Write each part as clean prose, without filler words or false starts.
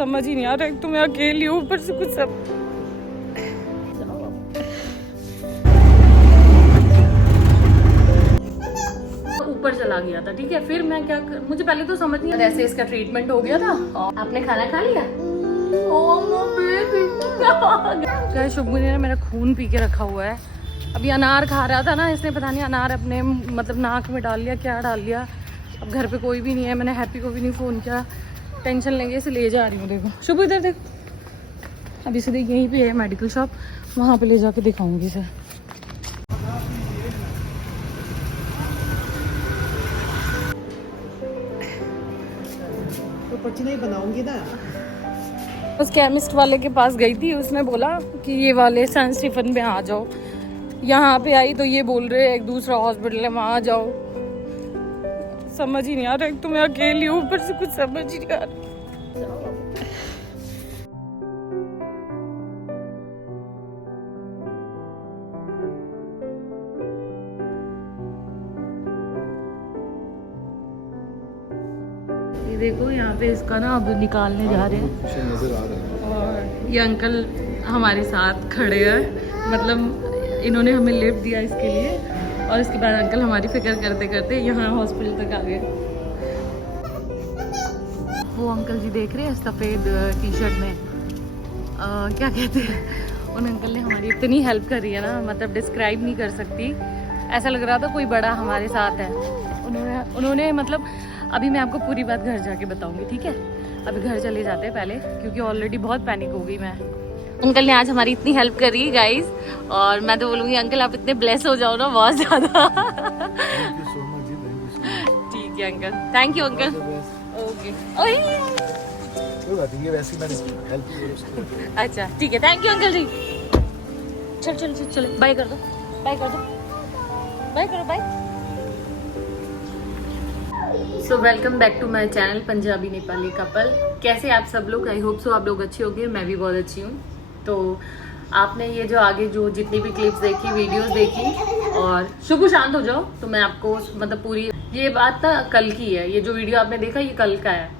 समझ ही नहीं आ रहा। एक तो मैं अकेली हूँ, ऊपर से कुछ सब ऊपर चला गया था। ठीक है, फिर मैं क्या मुझे पहले तो समझ नहीं, ऐसे इसका ट्रीटमेंट हो गया था। आपने खाना खा लिया? शुभू ने मेरा खून पी के रखा हुआ है। अभी अनार खा रहा था ना इसने, पता नहीं अनार अपने मतलब नाक में डाल लिया, क्या डाल लिया। अब घर पे कोई भी नहीं है, मैंने हैप्पी को भी नहीं फ़ोन किया। टेंशन लेंगे, इसे ले जा रही हूँ। देखो शुभू इधर देखो। अभी सीधे यहीं पे है मेडिकल शॉप, वहाँ पे ले जाके दिखाऊंगी इसे। तो पर्ची नहीं बनाऊंगी ना। उस केमिस्ट वाले के पास गई थी, उसने बोला कि ये वाले सेंट स्टीफन में आ जाओ। यहाँ पे आई तो ये बोल रहे एक दूसरा हॉस्पिटल है वहाँ जाओ। समझ ही नहीं आ रहा। एक तो मैं अकेली हूँ, ऊपर से कुछ समझ ही नहीं आ रहा। ये देखो यहाँ पे इसका ना अब निकालने जा रहे हैं नजर आ रहा है। और ये अंकल हमारे साथ खड़े हैं, मतलब इन्होंने हमें लिफ्ट दिया इसके लिए। और इसके बाद अंकल हमारी फिक्र करते करते यहाँ हॉस्पिटल तक आ गए। वो अंकल जी देख रहे हैं सफ़ेद टी शर्ट में, क्या कहते हैं, उन अंकल ने हमारी इतनी हेल्प करी है ना, मतलब डिस्क्राइब नहीं कर सकती। ऐसा लग रहा था कोई बड़ा हमारे साथ है। उन्होंने मतलब अभी मैं आपको पूरी बात घर जाके बताऊंगी, ठीक है? अभी घर चले जाते हैं पहले, क्योंकि ऑलरेडी बहुत पैनिक हो गई मैं। अंकल ने आज हमारी इतनी हेल्प करी गाइस, और मैं तो बोलूँगी अंकल आप इतने ब्लेस हो जाओ ना, बहुत ज़्यादा। ठीक है uncle, thank you uncle. Okay अच्छा ठीक है, थैंक यू अंकल जी। चल चल चल चलो, बाय कर दो, बाय कर दो, बाय करो, bye. So welcome back to my channel Punjabi Nepali couple. कैसे आप सब लोग? आई होप सो आप लोग अच्छे होंगे, मैं भी बहुत अच्छी हूँ। तो आपने ये जो आगे जो जितनी भी क्लिप्स देखी, वीडियोस देखी, और शुभ शांत हो जाओ, तो मैं आपको मतलब पूरी ये बात ना कल की है। ये जो वीडियो आपने देखा ये कल का है।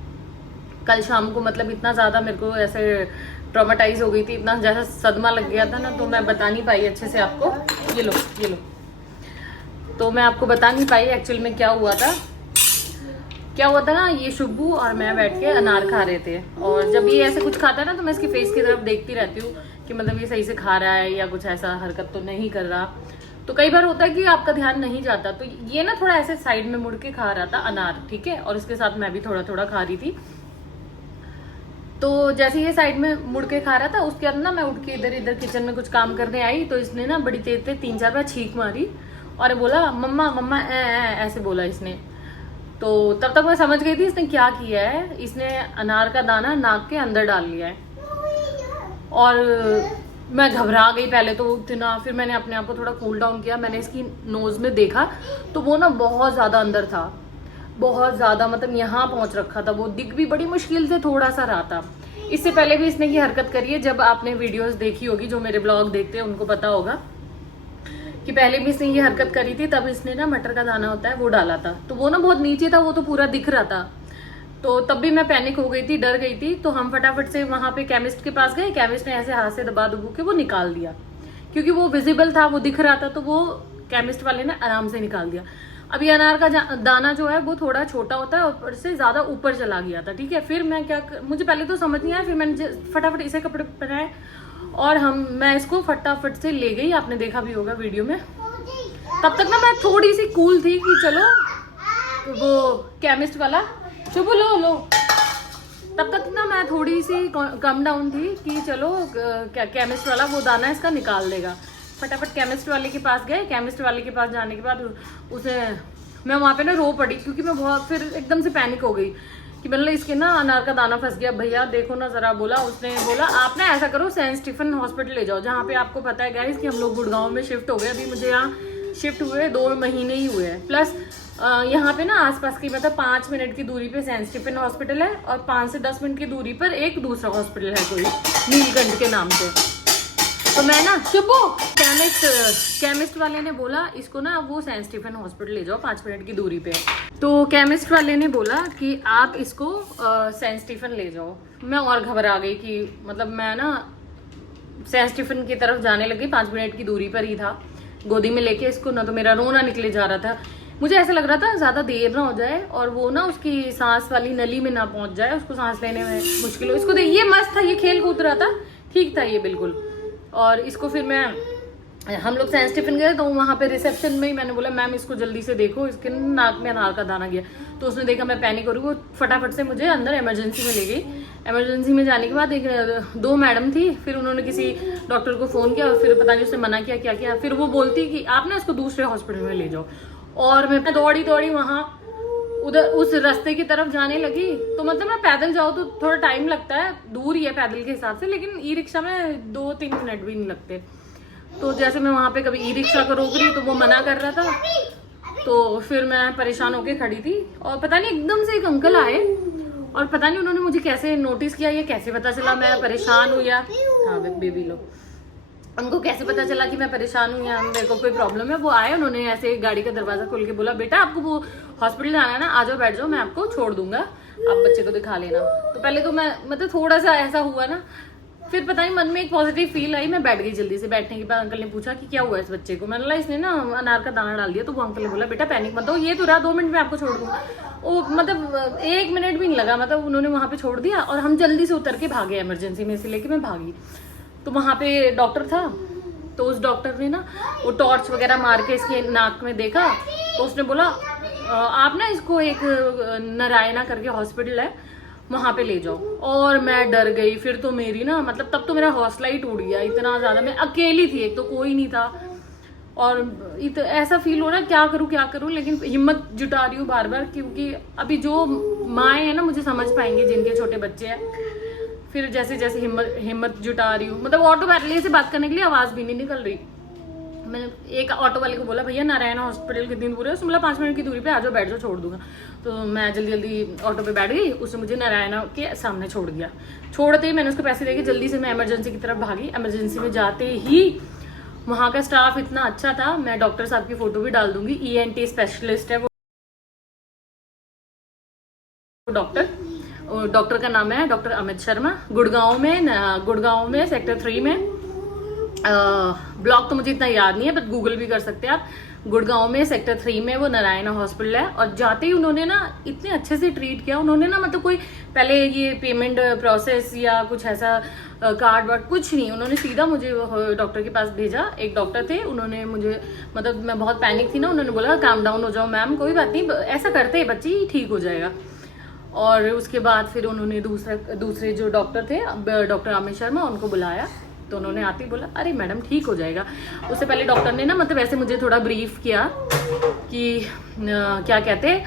कल शाम को मतलब इतना ज़्यादा मेरे को ऐसे ट्रॉमेटाइज हो गई थी, इतना जैसा सदमा लग गया था ना, तो मैं बता नहीं पाई अच्छे से आपको। ये लो ये लो, तो मैं आपको बता नहीं पाई एक्चुअल में क्या हुआ था। क्या हुआ था ना, ये शुभू और मैं बैठ के अनार खा रहे थे, और जब ये ऐसे कुछ खाता है ना तो मैं इसके फेस की तरफ देखती रहती हूँ कि मतलब ये सही से खा रहा है या कुछ ऐसा हरकत तो नहीं कर रहा। तो कई बार होता है कि आपका ध्यान नहीं जाता, तो ये ना थोड़ा ऐसे साइड में मुड़ के खा रहा था अनार, ठीक है? और इसके साथ मैं भी थोड़ा थोड़ा खा रही थी। तो जैसे ये साइड में मुड़ के खा रहा था, उसके बाद ना मैं उठ के इधर इधर किचन में कुछ काम करने आई, तो इसने ना बड़ी तेज तेज 3-4 बार छींक मारी और बोला मम्मा मम्मा ऐसे बोला इसने। तो तब तक मैं समझ गई थी इसने क्या किया है। इसने अनार का दाना नाक के अंदर डाल लिया है, और मैं घबरा गई पहले तो इतना। फिर मैंने अपने आप को थोड़ा कूल डाउन किया, मैंने इसकी नोज में देखा तो वो ना बहुत ज़्यादा अंदर था, बहुत ज़्यादा, मतलब यहाँ पहुँच रखा था वो। दिख भी बड़ी मुश्किल से थोड़ा सा रहा था। इससे पहले भी इसने ये हरकत करी है, जब आपने वीडियोस देखी होगी, जो मेरे ब्लॉग देखते हैं उनको पता होगा कि पहले भी इसने ये हरकत करी थी। तब इसने ना मटर का दाना होता है वो डाला था, तो वो ना बहुत नीचे था, वो तो पूरा दिख रहा था। तो तब भी मैं पैनिक हो गई थी, डर गई थी। तो हम फटाफट से वहां पे केमिस्ट के पास गए। केमिस्ट ने ऐसे हाथ से दबा दबू के वो निकाल दिया, क्योंकि वो विजिबल था, वो दिख रहा था, तो वो केमिस्ट वाले ने आराम से निकाल दिया। अभी अनार का दाना जो है वो थोड़ा छोटा होता है, ऊपर से ज्यादा ऊपर चला गया था, ठीक है? फिर मैं मुझे पहले तो समझ नहीं आया, फिर मैंने फटाफट इसे कपड़े पहनाए और मैं इसको फटाफट से ले गई। आपने देखा भी होगा वीडियो में। तब तक ना मैं थोड़ी सी कूल थी कि चलो वो केमिस्ट वाला चुप लो लो। तब तक ना मैं थोड़ी सी कम डाउन थी कि चलो केमिस्ट वाला वो दाना इसका निकाल देगा। फटाफट केमिस्ट वाले के पास गए। केमिस्ट वाले के पास जाने के बाद उसे मैं वहाँ पे ना रो पड़ी, क्योंकि मैं बहुत फिर एकदम से पैनिक हो गई कि मतलब इसके ना अनार का दाना फंस गया। भैया देखो ना जरा, बोला उसने, बोला आप ना ऐसा करो सेंट स्टीफन हॉस्पिटल ले जाओ, जहाँ पे आपको पता है गाइस कि हम लोग गुड़गांव में शिफ्ट हो गए। अभी मुझे यहाँ शिफ्ट हुए 2 महीने ही हुए हैं। प्लस यहाँ पे ना आसपास की मतलब 5 मिनट की दूरी पे सेंट स्टीफन हॉस्पिटल है, और 5 से 10 मिनट की दूरी पर एक दूसरा हॉस्पिटल है कोई नीलकंठ के नाम से। तो मैं ना शुभो केमिस्ट वाले ने बोला इसको ना वो सेंट स्टीफन हॉस्पिटल ले जाओ 5 मिनट की दूरी पे। तो केमिस्ट वाले ने बोला कि आप इसको सेंट स्टीफन ले जाओ। मैं और घबरा गई कि मतलब मैं ना सेंट स्टीफन की तरफ जाने लगी, 5 मिनट की दूरी पर ही था। गोदी में लेके इसको ना तो मेरा रोना निकले जा रहा था, मुझे ऐसा लग रहा था ज़्यादा देर ना हो जाए और वो ना उसकी सांस वाली नली में ना पहुंच जाए, उसको सांस लेने में मुश्किल हो। इसको ये मस्त था, ये खेल कूद रहा था, ठीक था ये बिल्कुल। और इसको फिर हम लोग सेंट स्टीफन गए तो वहाँ पे रिसेप्शन में ही मैंने बोला मैम इसको जल्दी से देखो, इसके नाक में अनार का दाना गया। तो उसने देखा मैं पैनिक हो रही, वो फटाफट से मुझे अंदर इमरजेंसी में ले गई। इमरजेंसी में जाने के बाद 2 मैडम थी, फिर उन्होंने किसी डॉक्टर को फ़ोन किया, फिर पता नहीं उसने मना किया क्या किया, फिर वो बोलती कि आप ना इसको दूसरे हॉस्पिटल में ले जाओ। और मैं दौड़ी वहाँ उधर उस रास्ते की तरफ जाने लगी। तो मतलब मैं पैदल जाओ तो थोड़ा टाइम लगता है, दूर ही है पैदल के हिसाब से, लेकिन ई रिक्शा में 2-3 मिनट भी नहीं लगते। तो जैसे मैं वहाँ पे कभी ई रिक्शा को रोक रही तो वो मना कर रहा था, तो फिर मैं परेशान होके खड़ी थी। और पता नहीं एकदम से एक अंकल आए और पता नहीं उन्होंने मुझे कैसे नोटिस किया, ये कैसे पता चला मैं परेशान हुई, या हाँ बेबी लोग, उनको कैसे पता चला कि मैं परेशान हूँ या मेरे को कोई प्रॉब्लम है। वो आए, उन्होंने ऐसे गाड़ी का दरवाजा खोल के बोला बेटा आपको वो हॉस्पिटल जाना है ना, आ जाओ बैठ जाओ, मैं आपको छोड़ दूंगा, आप बच्चे को दिखा लेना। तो पहले तो मैं मतलब थोड़ा सा ऐसा हुआ ना, फिर पता नहीं मन में एक पॉजिटिव फील आई, मैं बैठ गई जल्दी से। बैठने के बाद अंकल ने पूछा कि क्या हुआ इस बच्चे को, मैंने बोला इसने ना अनार का दाना डाल दिया। तो वो अंकल ने बोला बेटा पैनिक मत हो, ये तो रहा 2 मिनट में आपको छोड़ दूंगा। वो मतलब 1 मिनट भी नहीं लगा, मतलब उन्होंने वहाँ पे छोड़ दिया और हम जल्दी से उतर के भागे, इमरजेंसी में से लेके मैं भागी। तो वहाँ पे डॉक्टर था, तो उस डॉक्टर ने ना वो टॉर्च वगैरह मार के इसके नाक में देखा, तो उसने बोला आप ना इसको एक नारायणा करके हॉस्पिटल है वहाँ पे ले जाओ। और मैं डर गई, फिर तो मेरी ना मतलब तब तो मेरा हौसला ही टूट गया, इतना ज़्यादा मैं अकेली थी, एक तो कोई नहीं था और ऐसा फील हो रहा क्या करूँ, लेकिन हिम्मत जुटा रही हूँ बार बार, क्योंकि अभी जो माएँ हैं ना मुझे समझ पाएंगे जिनके छोटे बच्चे हैं। फिर जैसे जैसे हिम्मत जुटा रही हूँ, मतलब ऑटो वाले से बात करने के लिए आवाज़ भी नहीं निकल रही। मैंने एक ऑटो वाले को बोला भैया नारायणा हॉस्पिटल कितनी दूर है, उसने बोला 5 मिनट की दूरी पे आ जाओ बैठ जाओ छोड़ दूंगा। तो मैं जल्दी ऑटो पे बैठ गई, उसने मुझे नारायणा के सामने छोड़ दिया। छोड़ते ही मैंने उसको पैसे देके जल्दी से मैं इमरजेंसी की तरफ भागी। इमरजेंसी में जाते ही वहाँ का स्टाफ इतना अच्छा था, मैं डॉक्टर साहब की फोटो भी डाल दूंगी, ENT स्पेशलिस्ट है वो डॉक्टर का नाम है डॉक्टर अमित शर्मा। गुड़गांव में सेक्टर 3 में, ब्लॉक तो मुझे इतना याद नहीं है बट गूगल भी कर सकते हैं आप। गुड़गांव में सेक्टर 3 में वो नारायणा हॉस्पिटल है। और जाते ही उन्होंने ना इतने अच्छे से ट्रीट किया, उन्होंने ना मतलब कोई पहले ये पेमेंट प्रोसेस या कुछ ऐसा कार्ड वार्ड कुछ नहीं, उन्होंने सीधा मुझे डॉक्टर के पास भेजा। एक डॉक्टर थे, उन्होंने मुझे मतलब मैं बहुत पैनिक थी ना, उन्होंने बोला काम डाउन हो जाओ मैम, कोई बात नहीं, ऐसा करते हैं बच्ची ठीक हो जाएगा। और उसके बाद फिर उन्होंने दूसरे जो डॉक्टर थे डॉक्टर अमित शर्मा, उनको बुलाया। तो उन्होंने आते ही बोला अरे मैडम ठीक हो जाएगा। उससे पहले डॉक्टर ने ना मतलब ऐसे मुझे थोड़ा ब्रीफ किया कि क्या कहते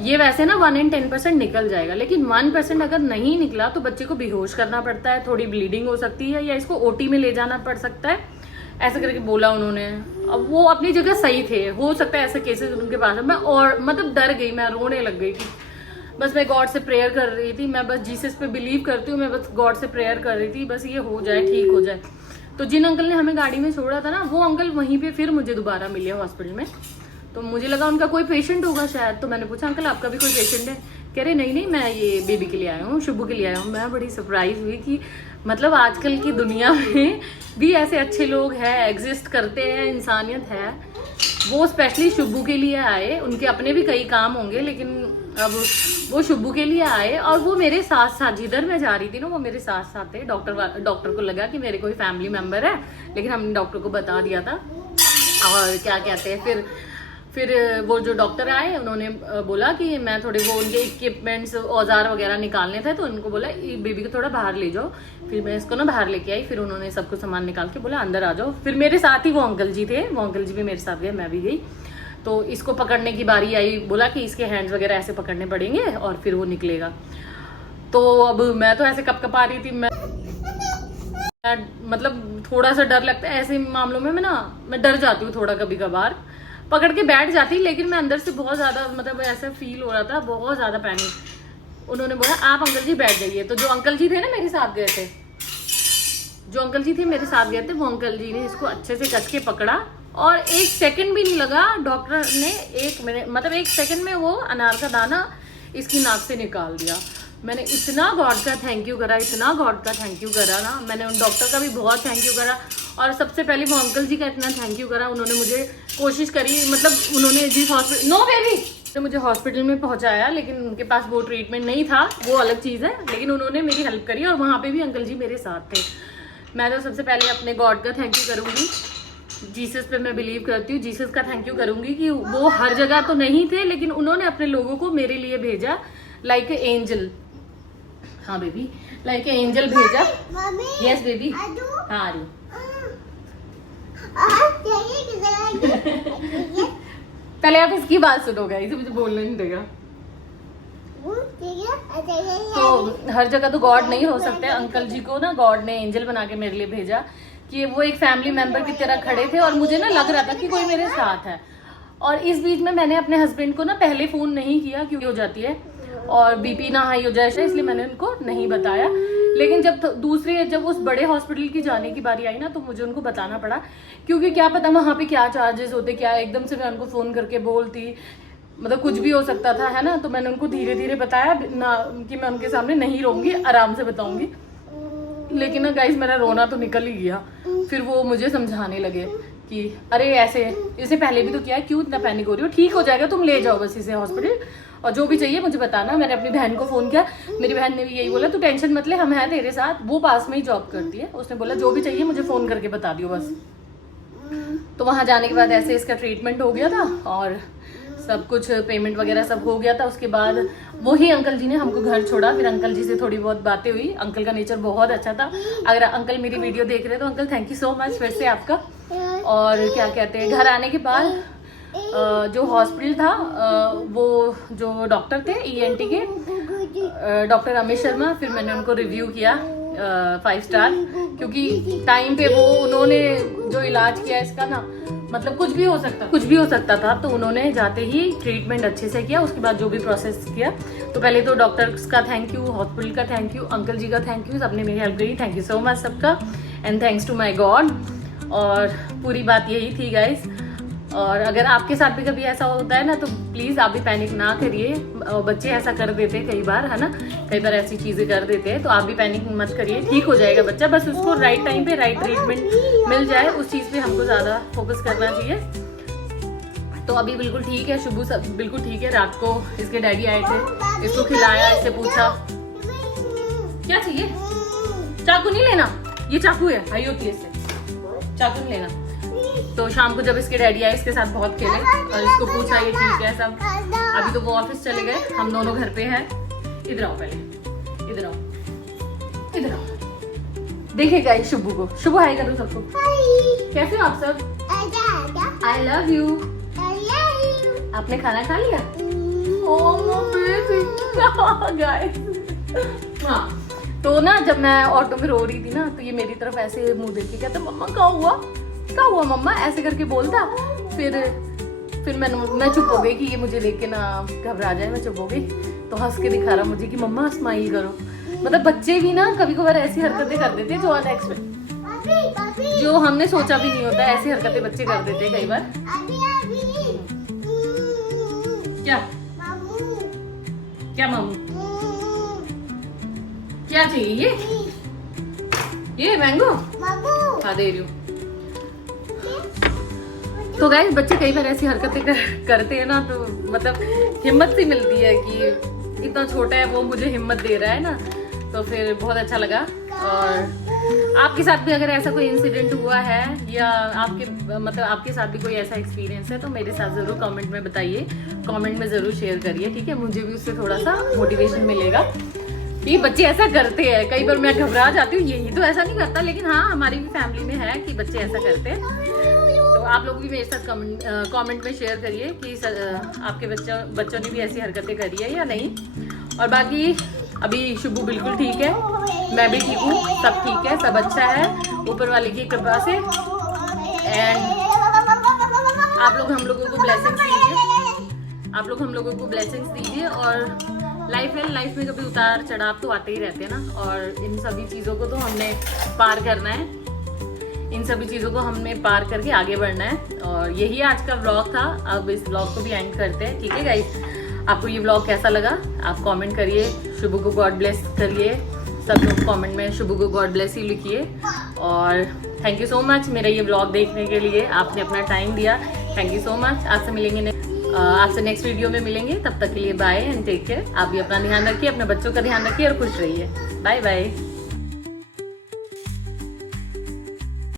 ये वैसे ना 1 in 10% निकल जाएगा, लेकिन 1% अगर नहीं निकला तो बच्चे को बेहोश करना पड़ता है, थोड़ी ब्लीडिंग हो सकती है, या इसको OT में ले जाना पड़ सकता है, ऐसा करके बोला उन्होंने। अब वो अपनी जगह सही थे, हो सकता है ऐसे केसेस उनके पास। मैं और मतलब डर गई, मैं रोने लग गई थी। बस मैं गॉड से प्रेयर कर रही थी, मैं बस जीसस पे बिलीव करती हूँ, मैं बस गॉड से प्रेयर कर रही थी बस ये हो जाए, ठीक हो जाए। तो जिन अंकल ने हमें गाड़ी में छोड़ा था ना, वो अंकल वहीं पे फिर मुझे दोबारा मिले हॉस्पिटल में। तो मुझे लगा उनका कोई पेशेंट होगा शायद, तो मैंने पूछा अंकल आपका भी कोई पेशेंट है? कह रहे नहीं मैं ये बेबी के लिए आया हूँ, शुभू के लिए आया हूँ। मैं बड़ी सरप्राइज हुई कि मतलब आजकल की दुनिया में भी ऐसे अच्छे लोग हैं, एग्जिस्ट करते हैं, इंसानियत है। वो स्पेशली शुभू के लिए आए, उनके अपने भी कई काम होंगे लेकिन अब वो शुभू के लिए आए। और वो मेरे साथ जिधर मैं जा रही थी ना वो मेरे साथ थे। डॉक्टर को लगा कि मेरे कोई फैमिली मेम्बर है, लेकिन हमने डॉक्टर को बता दिया था। और क्या कहते हैं फिर वो जो डॉक्टर आए उन्होंने बोला कि मैं थोड़े वो उनके इक्विपमेंट्स औजार वगैरह निकालने थे, तो उनको बोला बेबी को थोड़ा बाहर ले जाओ। फिर मैं इसको ना बाहर लेके आई, फिर उन्होंने सब कुछ सामान निकाल के बोला अंदर आ जाओ। फिर मेरे साथ ही वो अंकल जी थे, वो अंकल जी भी मेरे साथ गए, मैं भी गई। तो इसको पकड़ने की बारी आई, बोला कि इसके हैंड्स वगैरह ऐसे पकड़ने पड़ेंगे और फिर वो निकलेगा। तो अब मैं तो ऐसे कपकपा रही थी, मैं मतलब थोड़ा सा डर लगता है ऐसे मामलों में। मैं डर जाती हूँ थोड़ा, कभी कभार पकड़ के बैठ जाती, लेकिन मैं अंदर से बहुत ज्यादा मतलब ऐसा फील हो रहा था, बहुत ज्यादा पैनिक। उन्होंने बोला आप अंकल जी बैठ जाइए। तो जो अंकल जी थे ना मेरे साथ गए थे, वो अंकल जी ने इसको अच्छे से कस के पकड़ा और 1 सेकंड भी नहीं लगा, डॉक्टर ने 1 मिनट मतलब 1 सेकंड में वो अनार का दाना इसकी नाक से निकाल दिया। मैंने इतना गॉड का थैंक यू करा, इतना गॉड का थैंक यू करा ना, मैंने उन डॉक्टर का भी बहुत थैंक यू करा। और सबसे पहले वो अंकल जी का इतना थैंक यू करा, उन्होंने मुझे कोशिश करी, मतलब उन्होंने जिस हॉस्पिटल नो बेबी तो मुझे हॉस्पिटल में पहुंचाया, लेकिन उनके पास वो ट्रीटमेंट नहीं था, वो अलग चीज़ है, लेकिन उन्होंने मेरी हेल्प करी और वहाँ पे भी अंकल जी मेरे साथ थे। मैं तो सबसे पहले अपने गॉड का थैंक यू करूँगी, जीसस पे मैं बिलीव करती हूँ, जीसस का थैंक यू करूँगी कि वो हर जगह तो नहीं थे, लेकिन उन्होंने अपने लोगों को मेरे लिए भेजा लाइक ए एंजल। हाँ बेबी, लाइक ए एंजल भेजा। यस बेबी, हाँ आ रही हूँ। पहले आप इसकी बात सुनोगे, इसे मुझे बोलने नहीं देगा। तो हर जगह तो गॉड नहीं हो सकते, अंकल जी को ना गॉड ने एंजल बना के मेरे लिए भेजा कि वो एक फैमिली मेंबर की तरह खड़े थे और मुझे ना लग रहा था कि कोई मेरे साथ है। और इस बीच में मैंने अपने हस्बैंड को ना पहले फ़ोन नहीं किया क्योंकि हो जाती है और बीपी ना हाई हो जाए, इसलिए मैंने उनको नहीं बताया। लेकिन जब उस बड़े हॉस्पिटल की जाने की बारी आई ना, तो मुझे उनको बताना पड़ा, क्योंकि क्या पता वहाँ पे क्या चार्जेस होते, क्या एकदम से मैं उनको फ़ोन करके बोलती, मतलब कुछ भी हो सकता था, है ना। तो मैंने उनको धीरे धीरे बताया ना कि मैं उनके सामने नहीं रहूँगी, आराम से बताऊँगी। लेकिन ना गाइस मेरा रोना तो निकल ही गया। फिर वो मुझे समझाने लगे कि अरे ऐसे इसे पहले भी तो किया है, क्यों इतना पैनिक हो रही हो, ठीक हो जाएगा, तुम ले जाओ बस इसे हॉस्पिटल, और जो भी चाहिए मुझे बताना। मैंने अपनी बहन को फ़ोन किया, मेरी बहन ने भी यही बोला, तू टेंशन मत ले, हम हैं तेरे साथ। वो पास में ही जॉब करती है, उसने बोला जो भी चाहिए मुझे फ़ोन करके बता दियो बस। तो वहाँ जाने के बाद ऐसे इसका ट्रीटमेंट हो गया था और सब कुछ पेमेंट वगैरह सब हो गया था। उसके बाद वही अंकल जी ने हमको घर छोड़ा, फिर अंकल जी से थोड़ी बहुत बातें हुई। अंकल का नेचर बहुत अच्छा था। अगर अंकल मेरी वीडियो देख रहे हैं तो uncle thank you so much फिर से आपका। और क्या कहते हैं, घर आने के बाद जो हॉस्पिटल था वो जो डॉक्टर थे ENT के डॉक्टर अमित शर्मा, फिर मैंने उनको रिव्यू किया 5 स्टार, क्योंकि टाइम पे वो उन्होंने जो इलाज किया इसका ना, मतलब कुछ भी हो सकता था, तो उन्होंने जाते ही ट्रीटमेंट अच्छे से किया। उसके बाद जो भी प्रोसेस किया, तो पहले तो डॉक्टर्स का थैंक यू, हॉस्पिटल का थैंक यू, अंकल जी का थैंक यू, सबने मेरी हेल्प करी, थैंक यू सो मच सबका, and thanks to my God. और पूरी बात यही थी गाइस। और अगर आपके साथ भी कभी ऐसा होता है ना, तो प्लीज़ आप भी पैनिक ना करिए। बच्चे ऐसा कर देते हैं कई बार, है ना, कई बार ऐसी चीज़ें कर देते हैं, तो आप भी पैनिक मत करिए, ठीक हो जाएगा बच्चा, बस उसको राइट टाइम पे राइट ट्रीटमेंट मिल जाए, उस चीज़ पे हमको ज़्यादा फोकस करना चाहिए। तो अभी बिल्कुल ठीक है, शुभू सब बिल्कुल ठीक है। रात को इसके डैडी आए थे, इसको खिलाया, इससे पूछा क्या चाहिए, चाकू नहीं लेना, ये चाकू है, हाई होती है इससे, चाकू नहीं लेना। तो शाम को जब इसके डैडी आए, इसके साथ बहुत खेले और इसको पूछा ये ठीक है सब। अभी तो वो ऑफिस चले गए, हम दोनों घर पे हैं। इधर आओ, पहले इधर आओ, इधर आओ, देखेगा ये शुभू को। शुभू हाय करो सबको, कैसे हो आप सब? I love you. आपने खाना खा लिया? हाँ, तो ना जब मैं ऑटो में रो रही थी ना, तो ये मेरी तरफ ऐसे मुंह देख के कहता मम्मा क्या हुआ मम्मा, ऐसे करके बोलता। फिर मैं चुप हो गई कि ये मुझे देख के ना घबरा जाए, मैं चुप हो गई। तो हंस के दिखा रहा मुझे कि मम्मा स्माइल करो। मतलब बच्चे भी ना कभी कभार ऐसी हरकतें कर देते हैं जो अनएक्सपेक्टेड, जो हमने सोचा भी नहीं होता, ऐसी हरकतें बच्चे कर देते हैं कई बार। क्या मामू, क्या चाहिए? ये मैंगो खा दे रही हूँ। तो गाइस बच्चे कई बार ऐसी हरकतें करते हैं ना, तो मतलब हिम्मत सी मिलती है कि इतना छोटा है वो मुझे हिम्मत दे रहा है ना, तो फिर बहुत अच्छा लगा। और आपके साथ भी अगर ऐसा कोई इंसिडेंट हुआ है या आपके साथ भी कोई ऐसा एक्सपीरियंस है, तो मेरे साथ ज़रूर कमेंट में बताइए, कमेंट में ज़रूर शेयर करिए, ठीक है। मुझे भी उससे थोड़ा सा मोटिवेशन मिलेगा। ये बच्चे ऐसा करते हैं, कई बार मैं घबरा जाती हूँ, यही तो ऐसा नहीं करता, लेकिन हाँ हमारी भी फैमिली में है कि बच्चे ऐसा करते हैं। तो आप लोग भी मेरे साथ कमेंट में शेयर करिए कि आपके बच्चों ने भी ऐसी हरकतें करी है या नहीं। और बाकी अभी शुभू बिल्कुल ठीक है, मैं भी ठीक हूँ, सब ठीक है, सब अच्छा है ऊपर वाले की कृपा से। एंड आप लोग हम लोगों को ब्लेसिंग्स दीजिए। और लाइफ में कभी उतार चढ़ाव तो आते ही रहते हैं ना, और इन सभी चीज़ों को तो हमने पार करना है। इन सभी चीज़ों को हमने पार करके आगे बढ़ना है। और यही आज का व्लॉग था। अब इस व्लॉग को भी एंड करते हैं, ठीक है गाइस। आपको ये व्लॉग कैसा लगा आप कमेंट करिए, शुभू को गॉड ब्लेस करिए, सब लोग कमेंट में शुभू को गॉड ब्लेस ही लिखिए। और थैंक यू सो मच मेरा ये व्लॉग देखने के लिए, आपने अपना टाइम दिया, थैंक यू सो मच। आपसे नेक्स्ट वीडियो में मिलेंगे, तब तक के लिए बाय एंड टेक केयर। आप भी अपना ध्यान रखिए, अपने बच्चों का ध्यान रखिए और खुश रहिए। Bye bye.